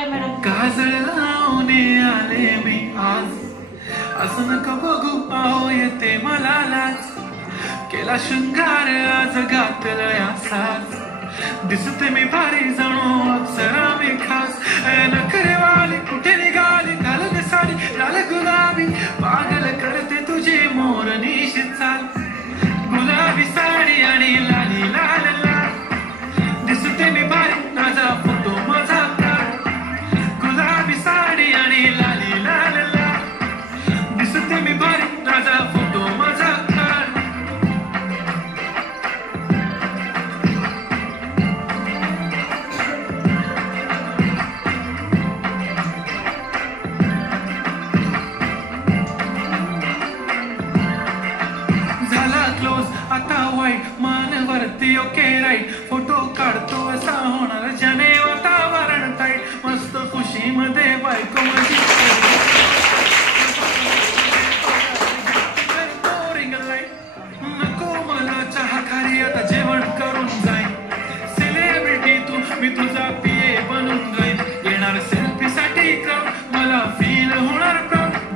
Madam. काजळ लावून आले मी आज, असं नका बघू पाहू येते मला लाज. केला शृंगार आज घातला साज, दिसते मी भारी जणू अप्सरा मी खास. नखरेवाली कुठे निघाली घालत साडी लाल गुलाबी, पागल करते तुझी मोरनीशी चाल. गुलाबी साडी आणि लाली लाल लाल, दिसते मी भारी माझा फोटो माझा काढ. गुलाबी साडी आणि लाली लाल लाल, दिसते मी भारी माझा फोटो माझा काढ. झाला क्लोज आता वाईट मानवरती ओके राईट. फोटो काढतो असा होणार जने वातावरण ताईट. मस्त खुशी मध्ये बायको माझी